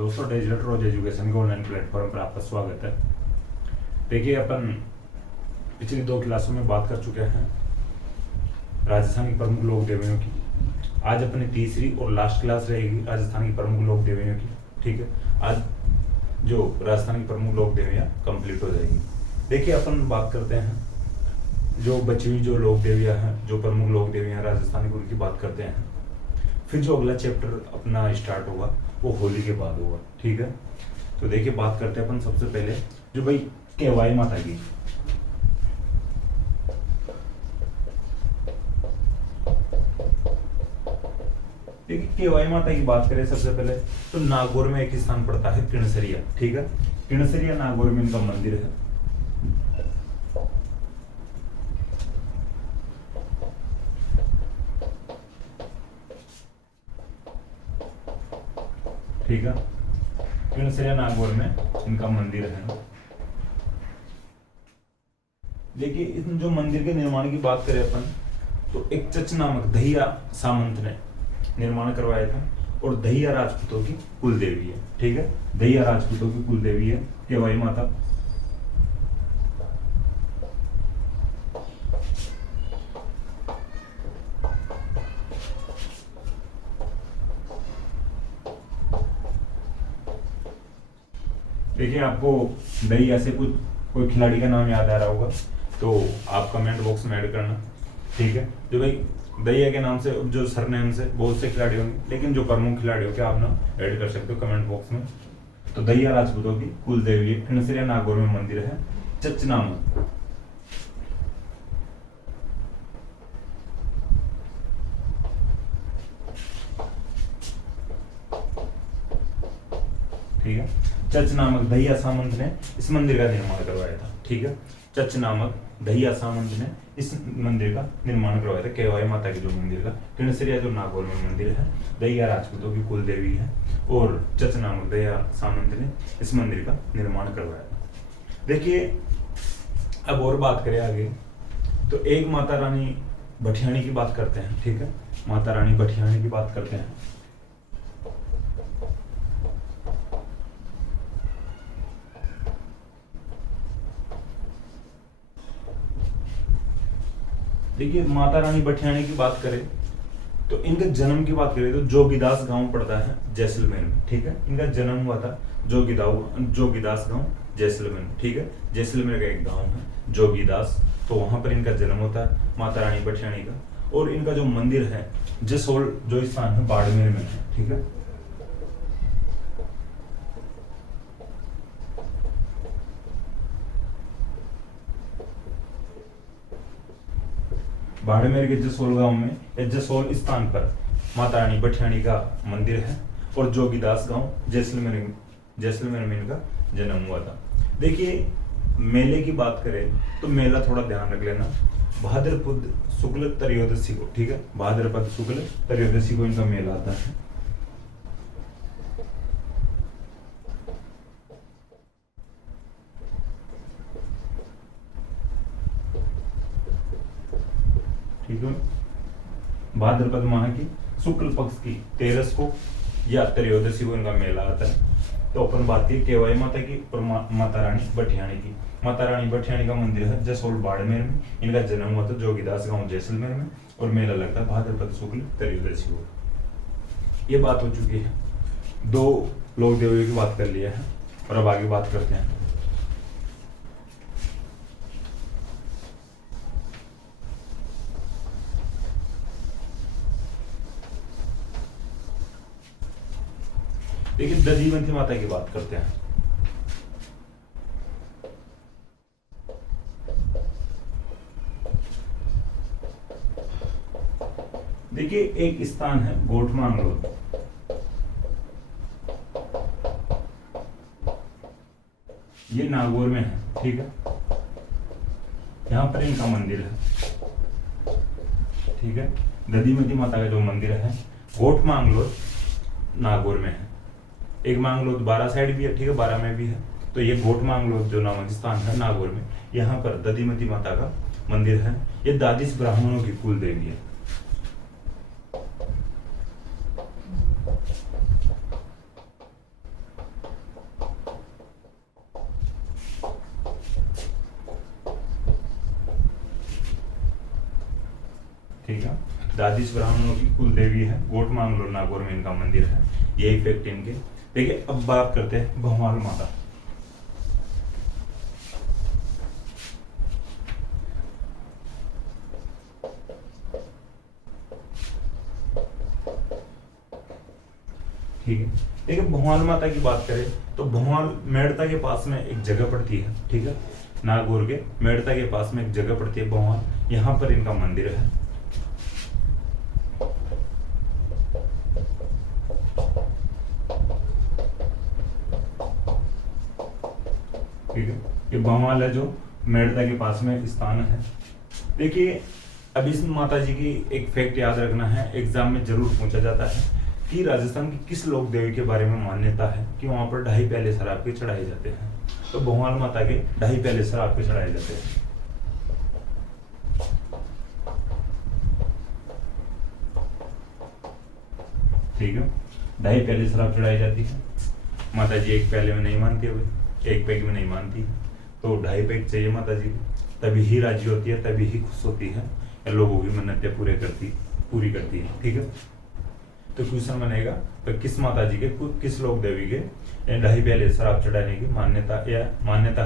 दोस्तों, डिजिटल रोज एजुकेशन के online platform पर आपका स्वागत है। देखिए, अपन पिछली 2 क्लासों में बात कर चुके हैं राजस्थान की प्रमुख लोक देवियों की। आज अपनी तीसरी और लास्ट क्लास रहेगी राजस्थान की प्रमुख लोक देवियों की। ठीक है, आज जो राजस्थान की प्रमुख लोक देवियाँ कंप्लीट हो जाएगी। देखिए, अपन बात करते हैं जो बची हुई जो लोक देवियाँ हैं, जो प्रमुख लोक देवियाँ राजस्थान की, उनकी बात करते हैं। फिर जो अगला चैप्टर अपना स्टार्ट होगा वो होली के बाद होगा। ठीक है, तो देखिए बात करते हैं अपन सबसे पहले जो भाई केवाई माता की। देखिए, केवाई माता की बात करें सबसे पहले तो नागौर में एक स्थान पड़ता है किणसरिया। ठीक है, किणसरिया नागौर में इनका मंदिर है। ठीक है, किणसरिया नागौर में इनका मंदिर है। देखिए, इस जो मंदिर के निर्माण की बात करें अपन तो एक चच नामक दहिया सामंत ने निर्माण करवाया था और दहिया राजपूतों की कुल देवी है। ठीक है, दहिया राजपूतों की कुल देवी है केवाई माता। देखिए, आपको दहिया से कुछ कोई खिलाड़ी का नाम याद आ रहा होगा तो आप कमेंट बॉक्स में ऐड करना। ठीक है, जो भाई दहिया के नाम से जो सरनेम से बहुत से खिलाड़ी होंगे, लेकिन जो प्रमुख खिलाड़ी हो क्या आप ना ऐड कर सकते हो कमेंट बॉक्स में। तो दहिया राजपूतों की कुल देवी है, किणसरिया नागौर में मंदिर है चच नामक। ठीक है, चच नामक दहिया सामंत ने इस मंदिर का निर्माण करवाया था। ठीक है, चच नामक दहिया सामंत ने इस मंदिर का निर्माण करवाया था, केवाई माता के जो मंदिर का। किणसरिया जो नागौर में मंदिर है, दहिया राजपूतों की कुल देवी है और चच नामक दहिया सामंत ने इस मंदिर का निर्माण करवाया था। देखिए, अब और बात करें आगे तो एक माता रानी भटियाणी की बात करते हैं। ठीक है, माता रानी भटियाणी की बात करते हैं। देखिए, माता रानी भटियाणी की बात करें तो इनके जन्म की बात करें तो जोगीदास गांव पड़ता है जैसलमेर में। ठीक है, इनका जन्म हुआ था जोगीदास गांव जैसलमेर में। ठीक है, जैसलमेर का एक गांव है जोगीदास, तो वहां पर इनका जन्म होता है माता रानी भटियाणी का। और इनका जो मंदिर है जसोल जो स्थान है बाड़मेर में है। ठीक है, बाड़मेर के जसोल गांव में या जसोल स्थान पर माता रानी भटियाणी का मंदिर है और जोगीदास गांव जैसलमेर में इनका जन्म हुआ था। देखिए, मेले की बात करें तो मेला थोड़ा ध्यान रख लेना, भाद्रपद शुक्ल त्रयोदशी को। ठीक है, भाद्रपद शुक्ल त्रयोदशी को इनका मेला आता है। ठीक है, भाद्रपद माह की शुक्ल पक्ष की 13 को या त्रयोदशी को इनका मेला आता है। तो अपन बात की केवाई माता की और माता रानी भटियाणी की। माता रानी भटियाणी का मंदिर है जसोल बाड़मेर में, इनका जन्म हुआ था जोगीदास गांव जैसलमेर में और मेला लगता है भाद्रपद शुक्ल त्रयोदशी को। ये बात हो चुकी है, 2 लोक देवियों की बात कर लिया है और अब आगे बात करते हैं। देखिए, दधिवंती माता की बात करते हैं। देखिए, एक स्थान है गोठमांगलोद, ये नागौर में है। ठीक है, यहां पर इनका मंदिर है। ठीक है, दधिवंती माता का जो मंदिर है गोठमांगलोद नागौर में है। एक मांगलोद 12 साइड भी है। ठीक है, 12 में भी है। तो ये गोठमांगलोद जो नामक स्थान है नागौर में, यहाँ पर दधिवंती माता का मंदिर है। ये दादिश ब्राह्मणों की कुल देवी है। ठीक है। दादिश ब्राह्मणों की कुल देवी है, गोटमांगलोर नागौर में इनका मंदिर है। यही फैक्ट इनके। देखिए अब बात करते हैं भंवाल माता। ठीक है। देखिए भंवाल माता की बात करें तो भंवाल मेड़ता के पास में एक जगह पड़ती है, ठीक है। नागौर के मेड़ता के पास में एक जगह पड़ती है भंवाल, यहाँ पर इनका मंदिर है। ठीक है, ये भंवाल है जो मेड़ता के पास में स्थान है। देखिए अब इस माता जी की एक फैक्ट याद रखना है, एग्जाम में जरूर पूछा जाता है कि राजस्थान की किस लोक देवी के बारे में मान्यता है कि वहां पर 2.5 प्याले शराब के चढ़ाए जाते हैं। तो भंवाल माता के 2.5 प्याले शराब के चढ़ाए जाते हैं। ठीक है, 2.5 प्याले शराब चढ़ाई जाती है। माता जी एक प्याले में नहीं मानती, हुए एक पैग में नहीं मानती, तो 2.5 पैग चाहिए माता जी को, तभी ही राजी होती है, तभी ही खुश होती है, या लोगों की मन्नतें पूरी करती है। ठीक है, तो क्वेश्चन बनेगा तो किस माता जी के, किस लोक देवी के 2.5 प्याले शराब चढ़ाने की मान्यता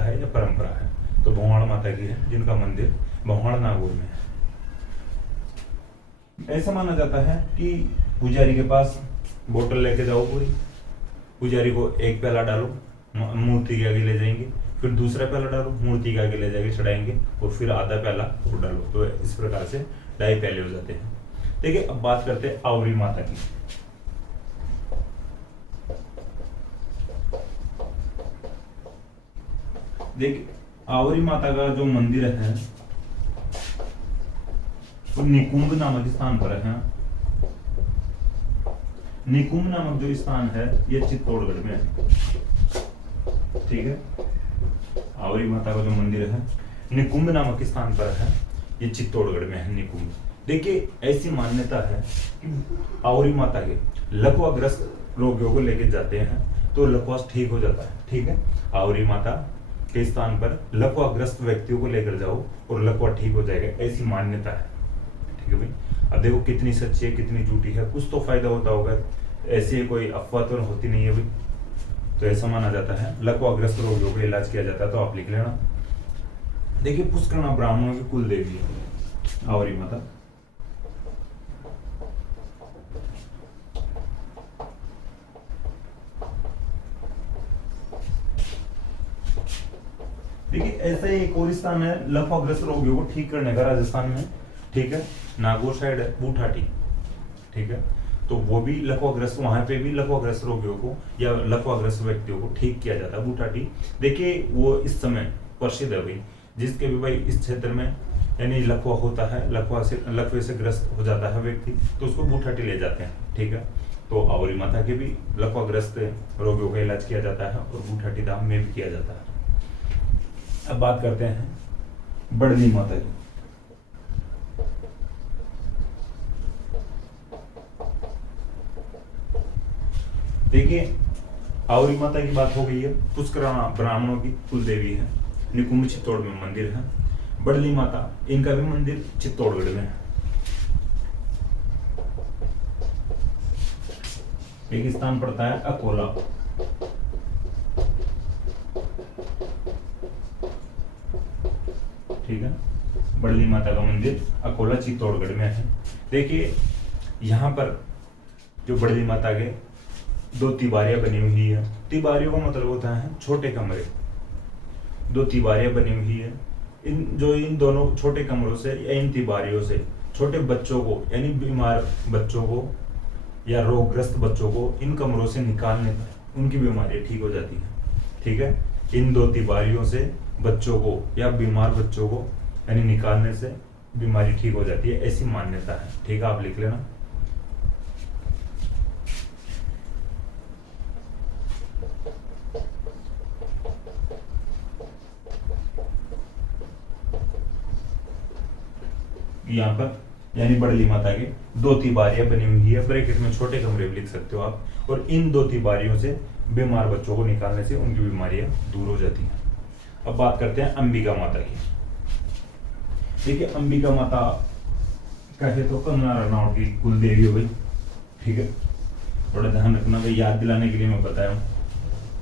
है या परंपरा है। तो भंवाल माता की है, जिनका मंदिर भंवाल नागौर में है। ऐसा माना जाता है कि पुजारी के पास बोतल लेके जाओ पूरी, पुजारी को एक प्याला डालो, मूर्ति के आगे ले जाएंगे, फिर दूसरा प्याला डालो, मूर्ति के आगे ले जाके चढ़ाएंगे, और फिर आधा प्याला और डालो। तो इस प्रकार से 2.5 प्याले हो जाते हैं। देखिए अब बात करते हैं आवरी माता की। देखिए आवरी माता का जो मंदिर है वो निकुंभ नामक स्थान पर है। निकुंभ नामक जो स्थान है ये चित्तौड़गढ़ में है। ठीक है, आवरी माता का जो मंदिर है निकुंभ नामक स्थान पर है, ये चित्तौड़गढ़ में है निकुंभ। देखिए ऐसी मान्यता है कि आवरी माता के लकवाग्रस्त रोगियों को लेके जाते हैं तो लकवा ठीक हो जाता है। ठीक है, आवरी माता के स्थान पर लकवाग्रस्त व्यक्तियों को लेकर जाओ और लकवा ठीक हो जाएगा, ऐसी मान्यता है। ठीक है भाई, अब देखो कितनी सच्ची है कितनी झूठी है, कुछ तो फायदा होता होगा, ऐसी कोई अफवाह तो होती नहीं है भाई। तो ऐसा माना जाता है लकवाग्रस्त रोगियों का इलाज किया जाता है, तो आप लिख लेना। देखिए पुष्करणा ब्राह्मणों की कुल देवी है आवरी माता। देखिए ऐसा ही एक और स्थान है लकवाग्रस्त रोगियों को ठीक करने का राजस्थान में। ठीक है, नागौर साइड है बूठाटी। ठीक है, तो वो भी लकवाग्रस्त, वहां पे भी लकवाग्रस्त रोगियों को या लकवाग्रस्त व्यक्तियों को ठीक किया जाता है बूठाटी। देखिए वो इस समय प्रसिद्ध है भाई, जिसके भी भाई इस क्षेत्र में यानी लकवा होता है, लकवे से ग्रस्त हो जाता है व्यक्ति, तो उसको बूठाटी ले जाते हैं। ठीक है, तो आवरी माता के भी लकवाग्रस्त रोगियों का इलाज किया जाता है और बूठाटी धाम में भी किया जाता है। अब बात करते हैं बड़ली माता की। देखिए आवरी माता की बात हो गई है, पुष्करणा ब्राह्मणों की कुल देवी है, निकुंभ चित्तौड़ में मंदिर है। बड़ली माता इनका भी मंदिर चित्तौड़गढ़ में है। एक स्थान पड़ता है अकोला। ठीक है, बड़ली माता का मंदिर अकोला चित्तौड़गढ़ में है। देखिए यहाँ पर जो बड़ली माता के 2 तिबारियां बनी हुई है। तिबारियों का मतलब होता है छोटे कमरे। 2 तिबारियां बनी हुई है। इन दोनों छोटे कमरों से या इन तिबारियों से छोटे बच्चों को यानी बीमार बच्चों को या रोगग्रस्त बच्चों को इन कमरों से निकालने पर उनकी बीमारियां ठीक हो जाती है। ठीक है, इन 2 तिबारियों से बच्चों को या बीमार बच्चों को यानी निकालने से बीमारी ठीक हो जाती है, ऐसी मान्यता है। ठीक है, आप लिख लेना। यहाँ पर यानी बड़ली माता के 2 तिबारियां बनी हुई है, ब्रैकेट में छोटे कमरे भी लिख सकते हो आप, और इन 2 तिबारियों से बीमार बच्चों को निकालने से उनकी बीमारियां दूर हो जाती हैं। अब बात करते हैं अंबिका माता की। देखिए अंबिका माता कहे तो कंगना रनौत की कुल देवी हो गई। ठीक है, थोड़ा ध्यान रखना भाई, याद दिलाने के लिए मैं बताया हूँ,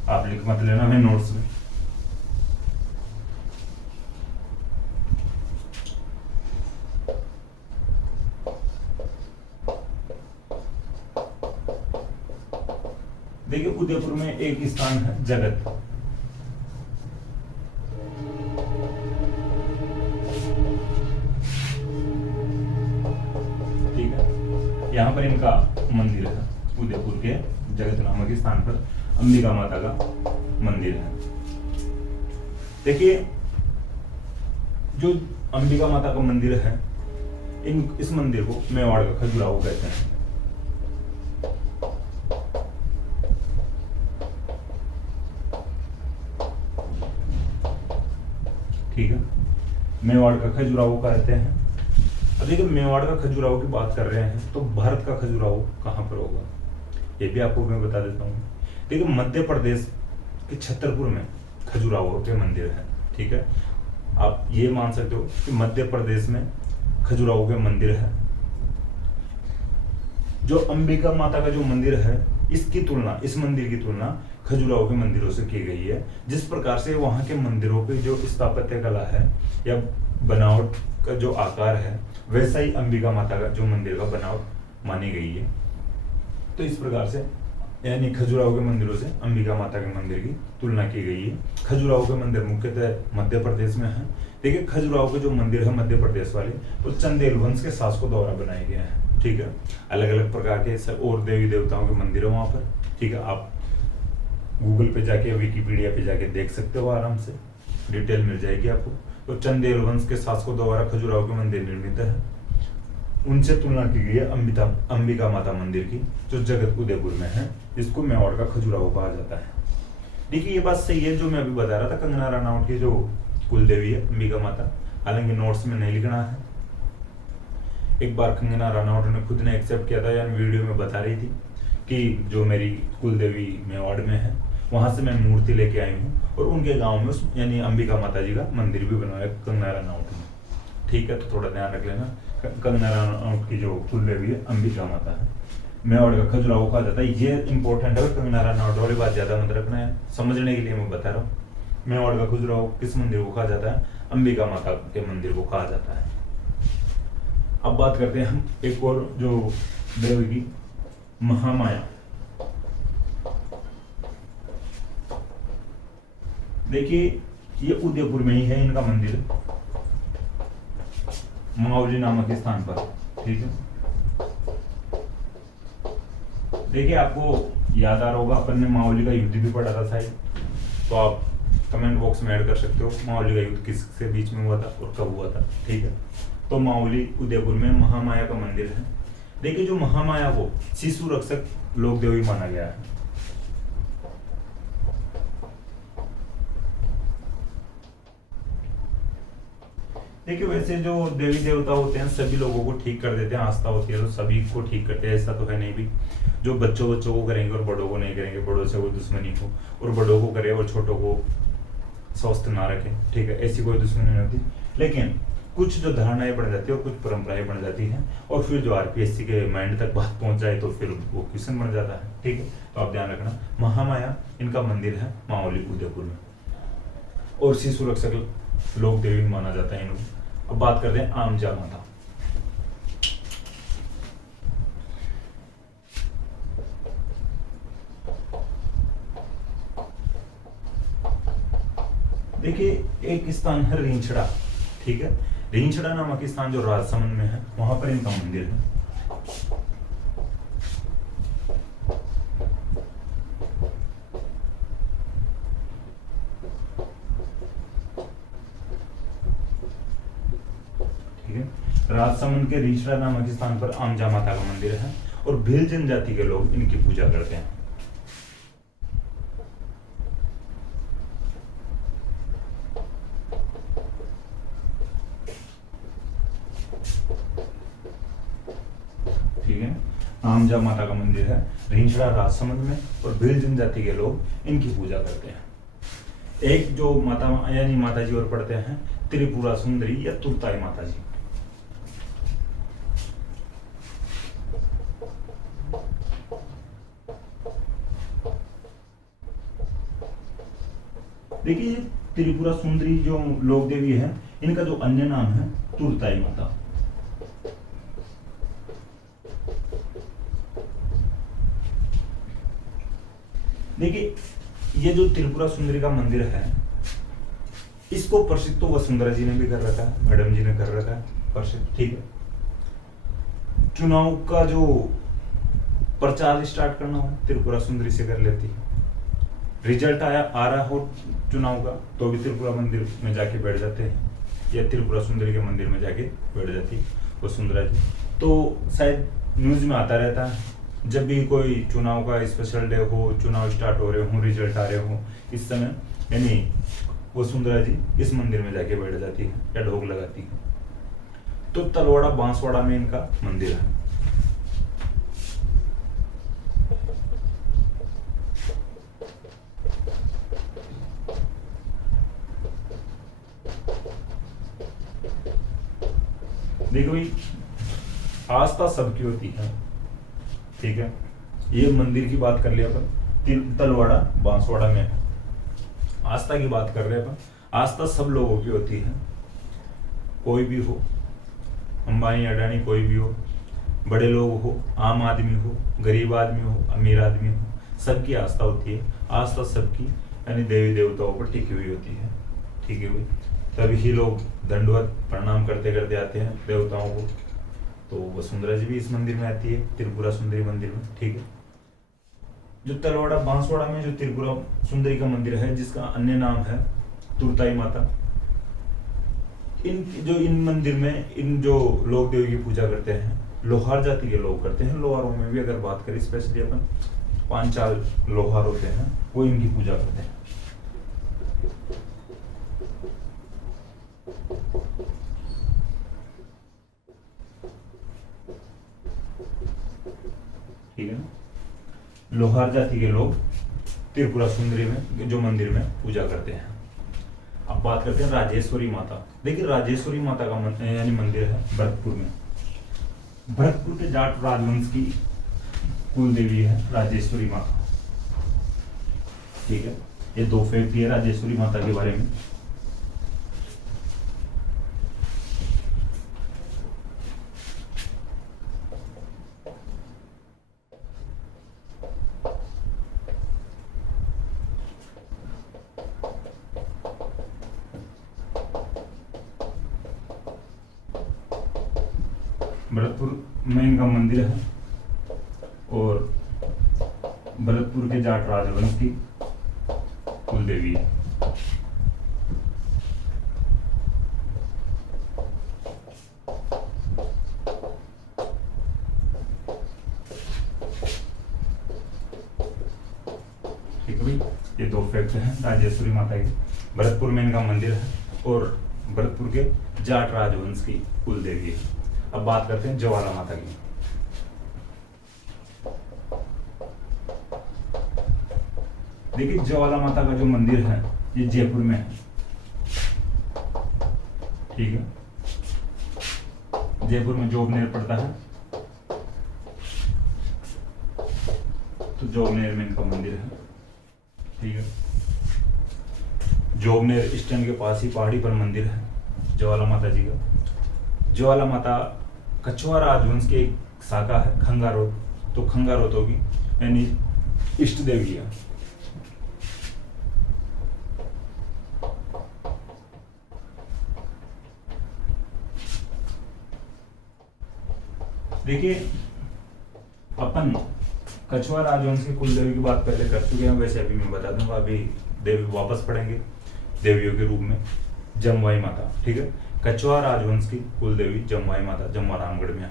आप लिख मत लेना मैं नोट्स में। देखिए उदयपुर में एक स्थान है जगत। ठीक है, यहाँ पर इनका मंदिर है, उदयपुर के जगत नामक स्थान पर अंबिका माता का मंदिर है। देखिए जो अंबिका माता का मंदिर है, इस मंदिर को मेवाड़ का खजुराहो कहते हैं। ठीक है, मेवाड़ का खजुराहो कहते हैं। अब देखिए मेवाड़ का खजुराहो की बात कर रहे हैं तो भारत का खजुराहो कहाँ पर होगा, ये भी आपको मैं बता देता हूँ। देखिए मध्य प्रदेश के छतरपुर में खजुराहो के मंदिर है। ठीक है, आप ये मान सकते हो कि मध्य प्रदेश में खजुराहो के मंदिर है। जो अंबिका माता का जो मंदिर है, इसकी तुलना, इस मंदिर की तुलना खजुराहो के मंदिरों से की गई है। जिस प्रकार से वहां के मंदिरों की जो स्थापत्य कला है या बनावट का जो आकार है, वैसा ही अंबिका माता का जो मंदिर का बनावट मानी गई है। तो इस प्रकार से यानी खजुराहो के मंदिरों से अंबिका माता के मंदिर की तुलना की गई है। खजुराहो के मंदिर मुख्यतः मध्य प्रदेश में है। देखिए खजुराहो के जो मंदिर है मध्य प्रदेश वाले, वो चंदेल वंश के शासकों द्वारा बनाए गए हैं। ठीक है, अलग अलग प्रकार के और देवी देवताओं के मंदिर है वहां पर। ठीक है, आप गूगल पे जाके, विकिपीडिया पे जाके देख सकते हो, आराम से डिटेल मिल जाएगी आपको। तो चंदेल वंश के शासकों द्वारा खजुराहो के मंदिर निर्मित है। उनसे तुलना की गई है अंबिका माता मंदिर की, जो जगत उदयपुर में है, जिसको मेवाड़ का खजुराहो कहा जाता है। देखिए ये बात सही है जो मैं अभी बता रहा था, कंगना रनौत की जो कुल देवी है अंबिका माता, हालांकि नोट्स में नहीं लिखना है। एक बार कंगना रनौत ने खुद ने एक्सेप्ट किया था, यानी वीडियो में बता रही थी कि जो मेरी कुल देवी मेवाड़ में है, वहां से मैं मूर्ति लेके आई हूँ और उनके गांव में यानी अंबिका माता जी का मंदिर भी बनवाया कंगना रनौत में। ठीक है, तो थोड़ा ध्यान रख लेना, कंगना रनौत की जो कुल देवी है अंबिका माता है, मेवाड़ का खजुराहो कहा जाता है। ये इंपॉर्टेंट है, कंगना रनौत वाली बात ज्यादा मत रखना है, समझने के लिए मैं बता रहा हूँ। मेवाड़ का खजुराहो किस मंदिर को कहा जाता है? अंबिका माता के मंदिर को कहा जाता है। अब बात करते हैं हम एक और जो देवी की, महामाया। देखिए ये उदयपुर में ही है इनका मंदिर, मावली नामक स्थान पर। ठीक है, देखिए आपको याद आ रहा होगा, अपन ने मावली का युद्ध भी पढ़ा था शायद, तो आप कमेंट बॉक्स में ऐड कर सकते हो मावली का युद्ध किसके बीच में हुआ था और कब हुआ था। ठीक है, तो मावली उदयपुर में महामाया का मंदिर है। देखिए जो महामाया को शिशु रक्षक लोक देवी माना गया है। देखिए वैसे जो देवी देवता होते हैं सभी लोगों को ठीक कर देते हैं, आस्था होती है तो सभी को ठीक करते हैं, ऐसा तो है नहीं भी। जो बच्चों को करेंगे और बड़ों को नहीं करेंगे, बड़ों से कोई दुश्मनी हो और बड़ों को करे और छोटों को स्वस्थ ना रखे, ठीक है, ऐसी कोई दुश्मनी नहीं होती। लेकिन कुछ जो धारणाएं बढ़ जाती है और कुछ परंपराएं बढ़ जाती हैं, और फिर जो आरपीएससी के माइंड तक बात पहुंच जाए तो फिर वो क्वेश्चन बन जाता है। ठीक है, तो आप ध्यान रखना, महामाया इनका मंदिर है मावली उदयपुर में, और शिशु रक्षक लोक देवी माना जाता है इनको। अब बात करते हैं आमजा माता। देखिए एक स्थान है रींछड़ा। ठीक है, रींछड़ा नामक स्थान जो राजसमंद में है, वहां पर इनका मंदिर है। राजसमंद के रींछड़ा नामक स्थान पर आमजा माता का मंदिर है, और भील जनजाति के लोग इनकी पूजा करते हैं। ठीक है, आमजा माता का मंदिर है रींछड़ा राजसमंद में, और भील जनजाति के लोग इनकी पूजा करते हैं। एक जो माता यानी माता जी और पढ़ते हैं त्रिपुरा सुंदरी या तुरताई माता जी। देखिए ये त्रिपुरा सुंदरी जो लोक देवी है, इनका जो अन्य नाम है तुरताई माता। देखिए ये जो त्रिपुरा सुंदरी का मंदिर है, इसको प्रसिद्ध तो वसुंधरा जी ने भी कर रखा है, मैडम जी ने कर रखा है प्रसिद्ध, ठीक है। चुनाव का जो प्रचार स्टार्ट करना हो त्रिपुरा सुंदरी से कर लेती है। रिजल्ट आ रहा हो चुनाव का तो भी त्रिपुरा मंदिर में जाके बैठ जाते हैं, या त्रिपुरा सुंदरी के मंदिर में जाके बैठ जाती है वसुंधरा जी। तो शायद न्यूज में आता रहता है जब भी कोई चुनाव का स्पेशल डे हो, चुनाव स्टार्ट हो रहे हो, रिजल्ट आ रहे हो, इस समय यानी वसुंधरा जी इस मंदिर में जाके बैठ जाती है या ढोक लगाती है। तो तलवाड़ा बांसवाड़ा में इनका मंदिर है। देखो भाई आस्था सबकी होती है, ठीक है। ये मंदिर की बात कर लिया अपन, तलवाड़ा बांसवाड़ा में है। आस्था की बात कर रहे हैं अपन, आस्था सब लोगों की होती है, कोई भी हो, अंबानी अडानी कोई भी हो, बड़े लोग हो, आम आदमी हो, गरीब आदमी हो, अमीर आदमी हो, सबकी आस्था होती है। आस्था सबकी यानी देवी देवताओं पर टिकी हुई होती है, ठीक है भाई। तभी ही लोग दंडवत प्रणाम करते करते आते हैं देवताओं को। तो वसुंधरा जी भी इस मंदिर में आती है, त्रिपुरा सुंदरी मंदिर में, ठीक है। जो तलवाड़ा बांसवाड़ा में जो त्रिपुरा सुंदरी का मंदिर है, जिसका अन्य नाम है तुरताई माता, इन मंदिर में इन जो लोग देवी की पूजा करते हैं, लोहार जाति के लोग करते हैं। लोहारों में भी अगर बात करें स्पेशली अपन, 5-4 लोहार होते हैं, वो इनकी पूजा करते हैं। ठीक है ना, लोहार जाति के लोग त्रिपुरा सुंदरी में जो मंदिर में पूजा करते हैं। अब बात करते हैं राजेश्वरी माता। देखिए राजेश्वरी माता का यानी मंदिर है भरतपुर में। भरतपुर के जाट राजवंश की कुल देवी है राजेश्वरी माता, ठीक है। ये 2 फैक्ट है राजेश्वरी माता के बारे में। भरतपुर में इनका मंदिर है और भरतपुर के जाट राजवंश की कुल देवी है। ठीक है भाई, ये 2 फैक्ट हैं राजेश्वरी माता की। भरतपुर में इनका मंदिर है और भरतपुर के जाट राजवंश की कुल देवी है। अब बात करते हैं ज्वाला माता की। देखिए ज्वाला माता का जो मंदिर है ये जयपुर में है, ठीक है। जयपुर में जोबनेर पड़ता है, तो जोबनेर में इनका मंदिर है, ठीक है। जोबनेर स्टैंड के पास ही पहाड़ी पर मंदिर है ज्वाला माता जी का। ज्वाला माता कछुआ राजवंश की एक शाखा है खंगारोत, तो खंगारोतों की यानी इष्ट देवी है। देखिए अपन कछुआ राजवंश की कुल देवी की बात पहले कर चुके हैं, वैसे अभी मैं बता दूंगा। अभी देवी वापस पढ़ेंगे देवियों के रूप में जमवाई माता, ठीक है। कछुआ राजवंश की कुल देवी जमवाई माता जमवा रामगढ़ में है।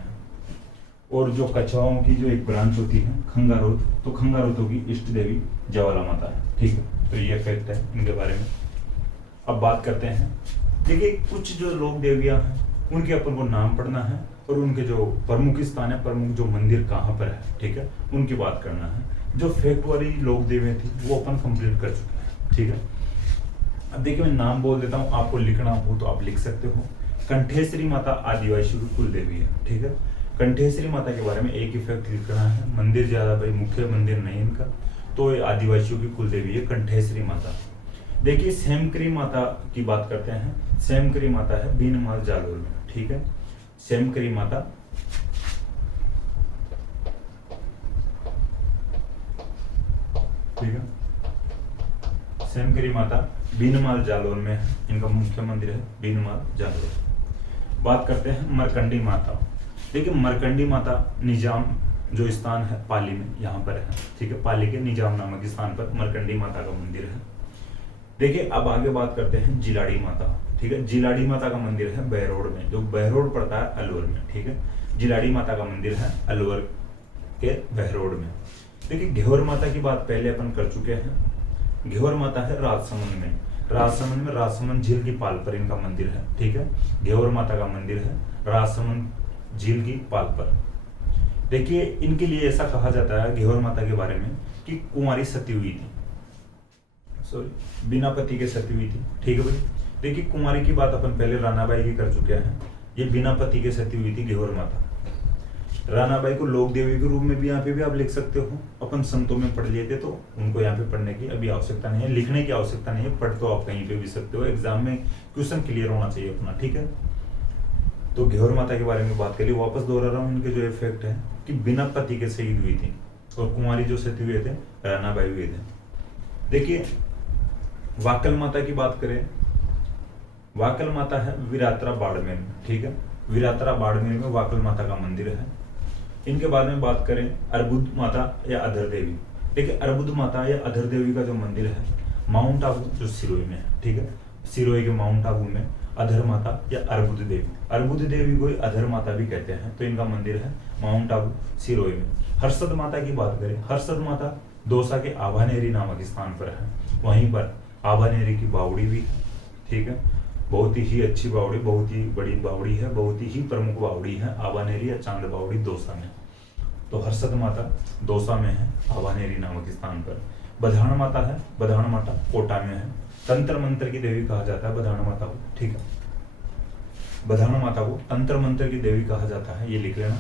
और जो कछुआओं की जो एक ब्रांच होती है खंगारोत, तो खंगारोतों की इष्ट देवी ज्वाला माता है, ठीक है। तो ये फैक्ट है इनके बारे में। अब बात करते हैं, देखिए कुछ जो लोक देवियां हैं उनके अपन को नाम पढ़ना है और उनके जो प्रमुख स्थान है, प्रमुख जो मंदिर कहाँ पर है, ठीक है, उनकी बात करना है। जो फैक्ट वाली लोक देवियां थी वो अपन कंप्लीट कर चुके हैं, ठीक है। अब देखिए मैं नाम बोल देता हूँ, आपको लिखना हो तो आप लिख सकते हो। कंठेश्वरी माता आदिवासी कुल देवी है, ठीक है। कंठेश्वरी माता के बारे में एक ही फैक्ट लिखना है, मंदिर ज्यादा भाई मुख्य मंदिर नहीं इनका, तो ये आदिवासियों की कुल देवी है कंठेश्वरी माता। देखिए सेमकरी माता की बात करते हैं। सेमकरी माता है बीनमाल जालोर में, ठीक है। सेमकरी माता ठीक है, सेमकरी माता बीनमाल जालोर में है, इनका मुख्य मंदिर है बीनमाल जालोर। बात करते हैं मरकंडी माता। देखिए मरकंडी माता निजाम जो स्थान है पाली में, यहाँ पर है, ठीक है। पाली के निजाम नामक स्थान पर मरकंडी माता का मंदिर है। देखिए अब आगे बात करते हैं जिलाड़ी माता, ठीक है। जिलाड़ी माता का मंदिर है बहरोड में, जो बहरोड पड़ता है अलवर में, ठीक है। जिलाड़ी माता का मंदिर है अलवर के बहरोड में। देखिए घेवर माता की बात पहले अपन कर चुके हैं। घेवर माता है राजसमंद में, राजसमंद में राजसमंद झील की पाल पर इनका मंदिर है, ठीक है। घेवर माता का मंदिर है राजसमंद झील की पाल पर। देखिए इनके लिए ऐसा कहा जाता है घेवर माता के बारे में कि कुंवारी सती हुई थी, सॉरी बिना पति के सती हुई थी, ठीक है भाई। देखिए कुंवारी की बात अपन पहले रानाबाई की कर चुके हैं, ये बिना पति के सती हुई थी घेवर माता। रानाबाई को लोक देवी के रूप में भी यहाँ पे भी आप लिख सकते हो, अपन संतों में पढ़ लिए थे तो उनको यहाँ पे पढ़ने की अभी आवश्यकता नहीं है, लिखने की आवश्यकता नहीं है, पढ़ तो आप कहीं पे भी सकते हो, एग्जाम में क्वेश्चन क्लियर होना चाहिए अपना, ठीक है। तो घेवर माता के बारे में बात करिए, वापस दोहरा रहा हूँ, इनके जो इफेक्ट है कि बिना पति के शहीद हुई थी और कुंवारी जो सती हुए थे रानाबाई हुए थे। देखिए वाकल माता की बात करें, वाकल माता है विरात्रा बाड़मेर में, ठीक है। विरात्रा बाड़मेर में वाकल माता का मंदिर है। इनके बारे में बात करें अर्बुद माता या अधर देवी। देखिए अर्बुद माता या अधर देवी का जो मंदिर है माउंट आबू जो सिरोही में है, ठीक है। सिरोही के माउंट आबू में अधर माता या अर्बुद देवी, अर्बुद देवी को अधर माता भी कहते हैं, तो इनका मंदिर है माउंट आबू सिरोही में। हर्षद माता की बात करें, हर्षद माता दौसा के आभानेरी नामक स्थान पर है, वहीं पर आभानेरी की बावड़ी भी है, ठीक है। बहुत ही अच्छी बावड़ी, बहुत ही बड़ी बावड़ी है, बहुत ही प्रमुख बावड़ी है आभानेरी या चांद बावड़ी दौसा में। तो हर्षद माता दौसा में है आभानेरी नामक स्थान पर। बधाण माता है, बधाण माता कोटा में है, तंत्र मंत्र की देवी कहा जाता है बधाण माता को, ठीक है। बधाण माता को तंत्र मंत्र की देवी कहा जाता है, ये लिख लेना।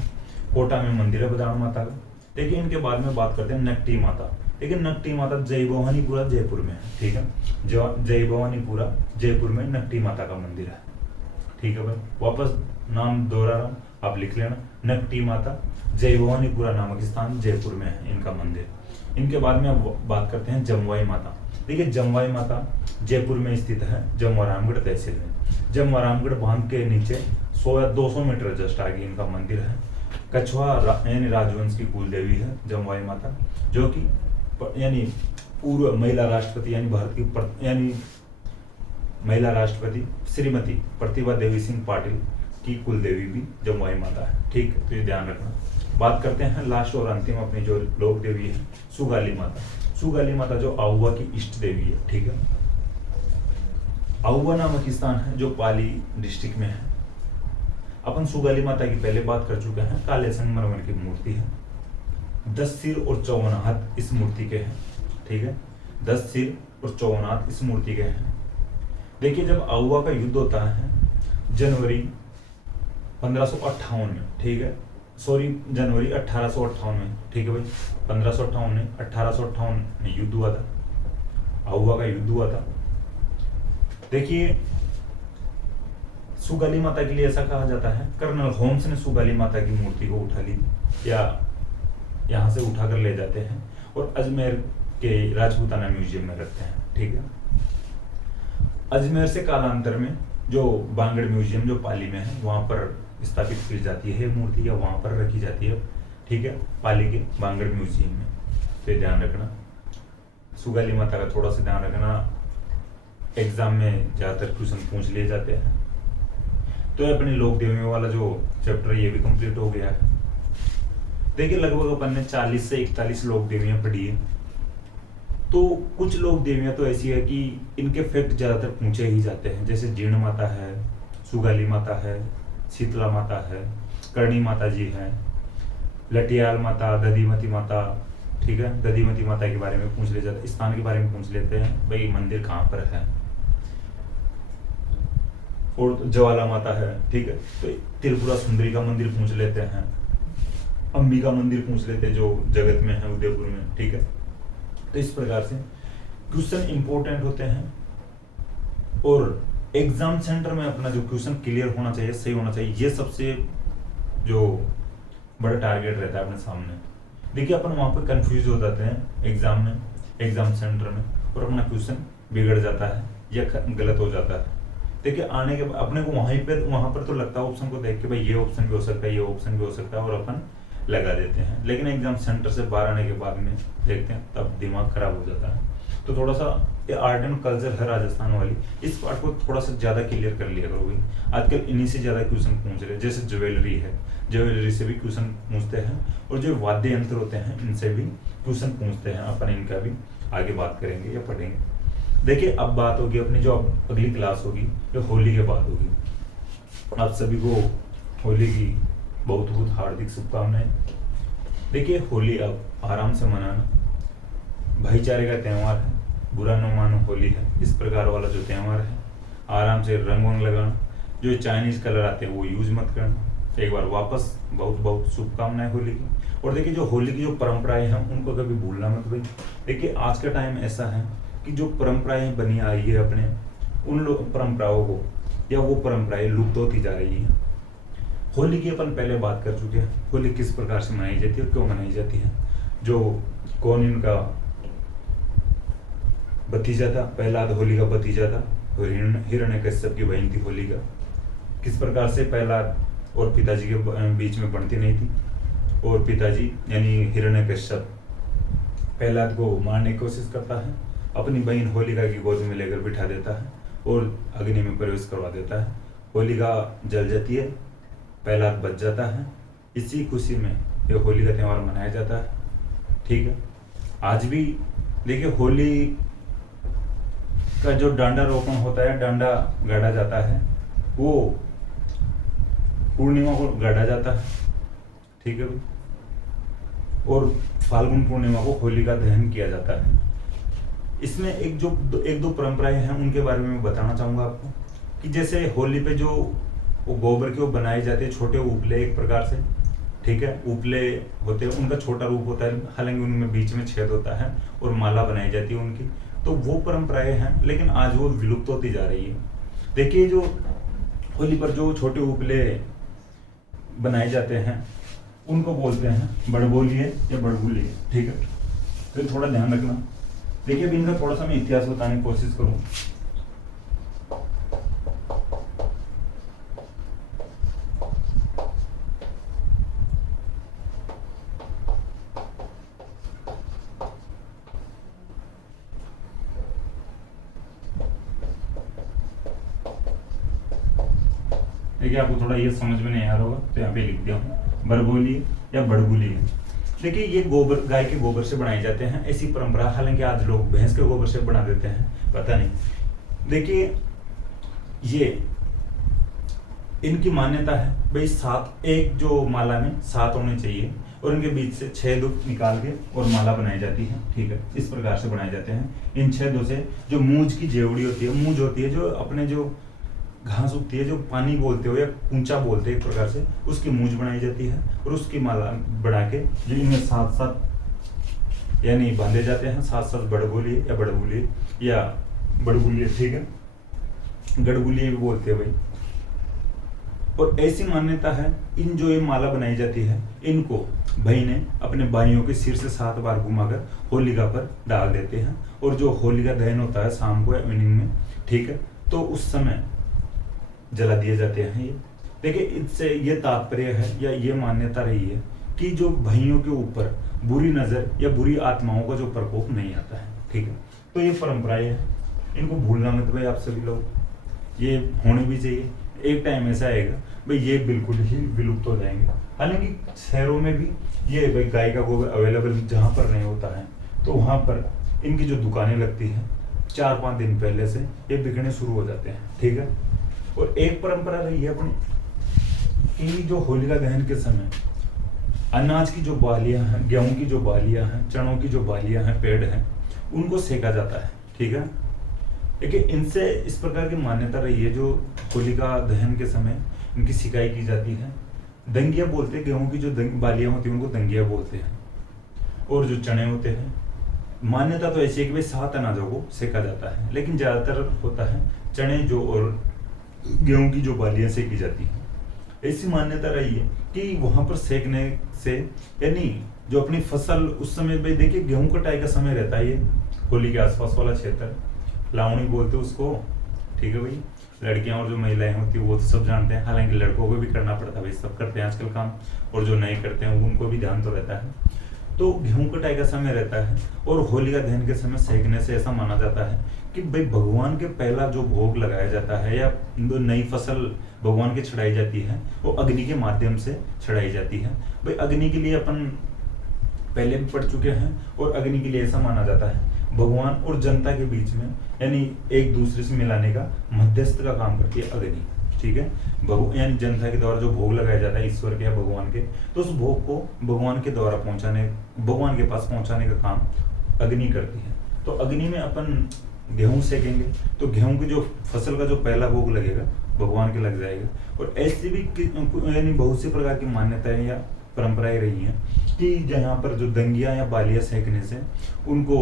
कोटा में मंदिर है बधाण माता का। देखिए इनके बाद में बात करते हैं नकटी माता। देखिए नकटी माता जय भवानीपुरा जयपुर में है, ठीक है। जय भवानीपुरा जयपुर में नकटी माता का मंदिर है, ठीक है भाई। वापस नाम दोहरा रहा हूं, आप लिख लेना, नकटी माता जय भवानीपुरा नामक स्थान जयपुर में है इनका मंदिर। इनके बाद में अब बात करते हैं जमवाई माता। देखिए जमवाई माता जयपुर में स्थित है, जमवारामगढ़ तहसील में। जमवारामगढ़ बांध के नीचे 100 या 200 मीटर जस्ट आगे इनका मंदिर है। कछवा यानी राजवंश की कुल देवी है जमवाई माता, जो कि यानी पूर्व महिला राष्ट्रपति यानी भारत की यानी महिला राष्ट्रपति श्रीमती प्रतिभा देवी सिंह पाटिल की कुल देवी भी जमवाई माता है, ठीक है। तो ये ध्यान रखना। बात करते हैं लास्ट और अंतिम अपनी जो लोक देवी है सुगाली माता। सुगाली माता जो आहुआ की इष्ट देवी है, ठीक है। आहुआ नामक स्थान है जो पाली डिस्ट्रिक्ट में है। अपन सुगाली माता की पहले बात कर चुके हैं, काले संगमरमर की मूर्ति है, 10 सिर और 54 हाथ इस मूर्ति के हैं, ठीक है। 10 सिर और 54 हाथ इस मूर्ति के हैं। देखिए जब आहुआ का युद्ध होता है जनवरी 1558 में, ठीक है, सॉरी जनवरी 1858 में, ठीक है भाई, 1558 में 1858 में युद्ध हुआ था, आहुआ का युद्ध हुआ था। देखिए सुगाली माता के लिए ऐसा कहा जाता है कर्नल होम्स ने सुगाली माता की मूर्ति को उठा ली या यहाँ से उठाकर ले जाते हैं और अजमेर के राजपूताना म्यूजियम में रखते हैं, ठीक है। अजमेर से कालांतर में जो बांगड़ म्यूजियम जो पाली में है वहां पर स्थापित की जाती है मूर्ति या वहां पर रखी जाती है, ठीक है, पाली के बांगड़ म्यूजियम में। तो ध्यान रखना, सुगाली माता का थोड़ा सा ध्यान रखना, एग्जाम में ज्यादातर क्वेश्चन पूछ लिए जाते हैं। तो अपने लोक देवियों वाला जो चैप्टर ये भी कंप्लीट हो गया है। देखिए लगभग अपन ने 40 से 41 लोक देवियां पढ़ी है। तो कुछ लोक देवियां तो ऐसी है कि इनके फैक्ट ज्यादातर पूछे ही जाते हैं, जैसे जीर्ण माता है, सुगाली माता है, शीतला माता है, करणी माता जी है, लटियाल माता, दधीमती माता, ठीक है। दधीमती माता के बारे में पूछ ले जाते, स्थान के बारे में पूछ लेते हैं, भाई मंदिर कहाँ पर है, और ज्वाला माता है, ठीक है। तो त्रिपुरा सुंदरी का मंदिर पूछ लेते हैं, अंबिका मंदिर पूछ लेते हैं जो जगत में है उदयपुर में, ठीक है। तो इस प्रकार से क्वेश्चन इंपॉर्टेंट होते हैं और एग्जाम सेंटर में अपना जो क्वेश्चन क्लियर होना चाहिए, सही होना चाहिए, ये सबसे जो बड़ा टारगेट रहता है अपने सामने। देखिए अपन वहाँ पर कंफ्यूज हो जाते हैं एग्जाम में, एग्जाम सेंटर में, और अपना क्वेश्चन बिगड़ जाता है या गलत हो जाता है। देखिए आने के बाद अपने को वहाँ पर तो लगता है ऑप्शन को देख के भाई ये ऑप्शन भी हो सकता है, ये ऑप्शन भी हो सकता है, और अपन लगा देते हैं। लेकिन एग्जाम सेंटर से बाहर आने के बाद में देखते हैं तब दिमाग खराब हो जाता है। तो थोड़ा सा ये आर्ट एंड कल्चर है राजस्थान वाली, इस पार्ट को थोड़ा सा ज़्यादा क्लियर कर लिया करो भाई। आजकल इन्हीं से ज़्यादा क्वेश्चन पूछ रहे हैं, जैसे ज्वेलरी है, ज्वेलरी से भी क्वेश्चन पूछते हैं, और जो वाद्य यंत्र होते हैं इनसे भी क्वेश्चन पूछते हैं। अपन इनका भी आगे बात करेंगे या पढ़ेंगे। देखिए अब बात होगी अपनी जो अब अगली क्लास होगी जो होली के बाद होगी। आप सभी को होली की बहुत बहुत हार्दिक शुभकामनाएं। देखिए होली अब आराम से मनाना, भाईचारे का त्यौहार है, बुरा न मानो होली है, इस प्रकार वाला जो त्यौहार है, आराम से रंग वंग लगाना, जो चाइनीज कलर आते हैं वो यूज मत करना। एक बार वापस बहुत बहुत शुभकामनाएं होली की। और देखिए जो होली की जो परंपराएं हैं उनको कभी भूलना मत भाई। देखिए आज का टाइम ऐसा है कि जो परंपराएं बनी आई है अपने, उन परंपराओं को या वो परंपराएं लुप्त होती जा रही है। होली की अपन पहले बात कर चुके हैं, होली किस प्रकार से मनाई जाती है और क्यों मनाई जाती है। जो कौन इनका भतीजा था, प्रहलाद होली का भतीजा था, और हिरण्यकश्यप की बहन थी होली का। किस प्रकार से प्रहलाद और पिताजी के बीच में बनती नहीं थी, और पिताजी यानी हिरण्यकश्यप प्रहलाद को मारने की कोशिश करता है, अपनी बहन होलिका की गोद में लेकर बिठा देता है और अग्नि में प्रवेश करवा देता है। होलिका जल जाती है, प्रहलाद बच जाता है। इसी खुशी में ये होली का त्यौहार मनाया जाता है। ठीक है, आज भी देखिए होली का जो डांडा रोपण होता है, डांडा गाड़ा जाता है, वो पूर्णिमा को गाड़ा जाता है। ठीक है भाई, और फाल्गुन पूर्णिमा को होलिका दहन किया जाता है। इसमें एक दो परंपराएं हैं उनके बारे में मैं बताना चाहूंगा आपको, कि जैसे होली पे जो वो गोबर के वो बनाए जाते हैं छोटे उपले, एक प्रकार से, ठीक है, उपले होते हैं, उनका छोटा रूप होता है, हालांकि उनमें बीच में छेद होता है और माला बनाई जाती है उनकी। तो वो परंपराएं हैं, लेकिन आज वो विलुप्त होती जा रही है। देखिए जो होली पर जो छोटे उपले बनाए जाते हैं उनको बोलते हैं बड़बोलिए या बड़बुलिए। ठीक है, तो थोड़ा ध्यान रखना। देखिए अभी इनका थोड़ा सा मैं इतिहास बताने की कोशिश करूँ। देखिए आपको थोड़ा ये समझ में नहीं आ रहा होगा तो यहाँ पे लिख दिया हूँ, बड़बोलिए या बड़बुलिए। देखिए ये गोबर, गाय के गोबर से बनाए जाते हैं, ऐसी परंपरा, हालांकि आज लोग भैंस के गोबर से बना देते हैं, पता नहीं। देखिए ये इनकी मान्यता है भाई 7, एक जो माला में 7 होने चाहिए और इनके बीच से 6 निकाल के और माला बनाई जाती है। ठीक है, इस प्रकार से बनाए जाते हैं। इन 6 से जो मूंज की जेवड़ी होती है, मूंज होती है जो अपने जो घास उगती है, जो पानी बोलते हो या कूंचा बोलते हैं एक प्रकार से, उसकी मूंज बनाई जाती है और उसकी माला बना के जो इनमें 7 यानी बांधे जाते हैं, 7 बड़बोलिए या बड़बुलिए या बड़बुलिए। ठीक है, गड़बुलिए भी बोलते हैं भाई। और ऐसी मान्यता है, इन जो ये माला बनाई जाती है इनको भाई ने अपने भाइयों के सिर से 7 बार घुमाकर होलिका पर डाल देते हैं, और जो होलिका दहन होता है शाम को या इवनिंग में, ठीक है, तो उस समय जला दिए जाते हैं ये। देखिए इससे ये तात्पर्य है या ये मान्यता रही है कि जो भाइयों के ऊपर बुरी नजर या बुरी आत्माओं का जो प्रकोप नहीं आता है। ठीक है, तो ये परंपराएं है, इनको भूलना मत भाई आप सभी लोग, ये होनी भी चाहिए। एक टाइम ऐसा आएगा भाई ये बिल्कुल ही विलुप्त हो जाएंगे। हालांकि शहरों में भी ये भाई गाय का गोबर अवेलेबल जहाँ पर नहीं होता है तो वहाँ पर इनकी जो दुकानें लगती हैं 4-5 दिन पहले से ये बिकने शुरू हो जाते हैं। ठीक है, और एक परंपरा रही है अपनी कि जो होलिका दहन के समय अनाज की जो बालियां हैं, गेहूं की जो बालियां हैं, चनों की जो बालियां हैं, पेड़ हैं, उनको सेका जाता है। ठीक है, देखिए इनसे इस प्रकार की मान्यता रही है, जो होलिका दहन के समय इनकी सिकाई की जाती है। दंगिया बोलते हैं, गेहूं की जो बालियां होती हैं उनको दंगिया बोलते हैं, और जो चने होते हैं मान्यता तो ऐसी है कि भाई 7 अनाजों को सेका जाता है, लेकिन ज़्यादातर होता है चने जो और गेहूं की जो बालियां सेकी जाती हैं। ऐसी मान्यता रही है कि वहां पर सेकने से, यानी जो अपनी फसल उस समय भाई देखिए गेहूं कटाई का समय रहता है, ये होली के आसपास वाला क्षेत्र, लावणी बोलते हैं उसको, ठीक है भाई। लड़कियां और जो महिलाएं होती है वो तो सब जानते हैं, हालांकि लड़कों को भी करना पड़ता है भाई, सब करते हैं आजकल काम, और जो नहीं करते हैं उनको भी ध्यान तो रहता है। तो गेहूं कटाई का समय रहता है और होलिका दहन के समय सेकने से ऐसा माना जाता है कि भाई भगवान के पहला जो भोग लगाया जाता है या जो नई फसल भगवान की चढ़ाई जाती है वो अग्नि के माध्यम से चढ़ाई जाती है। भाई अग्नि के लिए अपन पहले भी पढ़ चुके हैं, और अग्नि के लिए ऐसा माना जाता है भगवान और जनता के बीच में, यानी एक दूसरे से मिलाने का मध्यस्थ का काम करती है अग्नि, ठीक है। यानी जनता के द्वारा जो भोग लगाया जाता है ईश्वर के या भगवान के, तो उस भोग को भगवान के द्वारा पहुंचाने, भगवान के पास पहुंचाने का काम अग्नि करती है। तो अग्नि में अपन गेहूं सेकेंगे तो गेहूं की जो फसल का जो पहला भोग लगेगा भगवान के लग जाएगा। और ऐसी भी यानी बहुत सी प्रकार की मान्यताएं या परंपराएं रही हैं कि जहाँ पर जो दंगिया या बालियां सेकने से उनको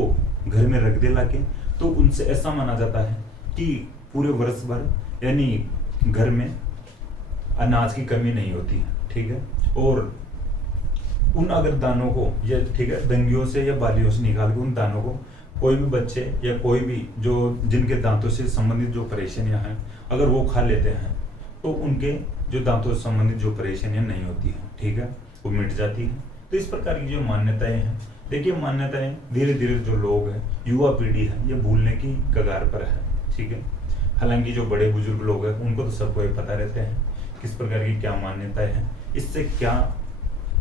घर में रख दे लाके, तो उनसे ऐसा माना जाता है कि पूरे वर्ष भर यानी घर में अनाज की कमी नहीं होती है, ठीक है। और उन अगर दानों को या ठीक है दंगियों से या बालियों से निकाल के उन दानों को कोई भी बच्चे या कोई भी जो जिनके दांतों से संबंधित जो परेशानियां हैं अगर वो खा लेते हैं तो उनके जो दांतों से संबंधित जो परेशानियां नहीं होती हैं, ठीक है, वो मिट जाती हैं। तो इस प्रकार की जो मान्यताएं हैं, देखिए मान्यताएं धीरे धीरे जो लोग हैं, युवा पीढ़ी है, ये भूलने की कगार पर है, ठीक है। हालांकि जो बड़े बुजुर्ग लोग हैं उनको तो सबको ये पता रहते हैं किस प्रकार की क्या मान्यताएं हैं, इससे क्या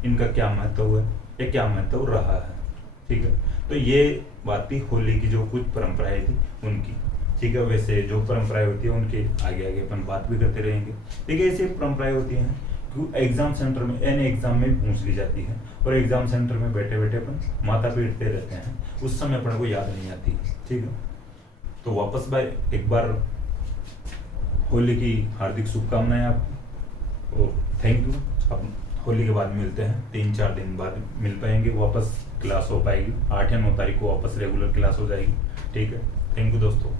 इनका क्या महत्व है या क्या महत्व रहा है, ठीक है। तो ये बात थी होली की जो कुछ परंपराएं थी उनकी, ठीक है। वैसे जो परंपराएं होती है उनके आगे आगे अपन बात भी करते रहेंगे। देखिए ऐसी परंपराएं होती हैं एग्जाम सेंटर में यानी एग्जाम में पूछ ली जाती है, और एग्जाम सेंटर में बैठे बैठे अपन माथा पीटते रहते हैं, उस समय अपन को याद नहीं आती, ठीक है। तो वापस भाई एक बार होली की हार्दिक शुभकामनाएं आपको और थैंक यू। अब होली के बाद मिलते हैं, 3-4 दिन बाद मिल पाएंगे, वापस क्लास हो पाएगी, 8 या 9 तारीख को वापस रेगुलर क्लास हो जाएगी, ठीक है। थैंक यू दोस्तों।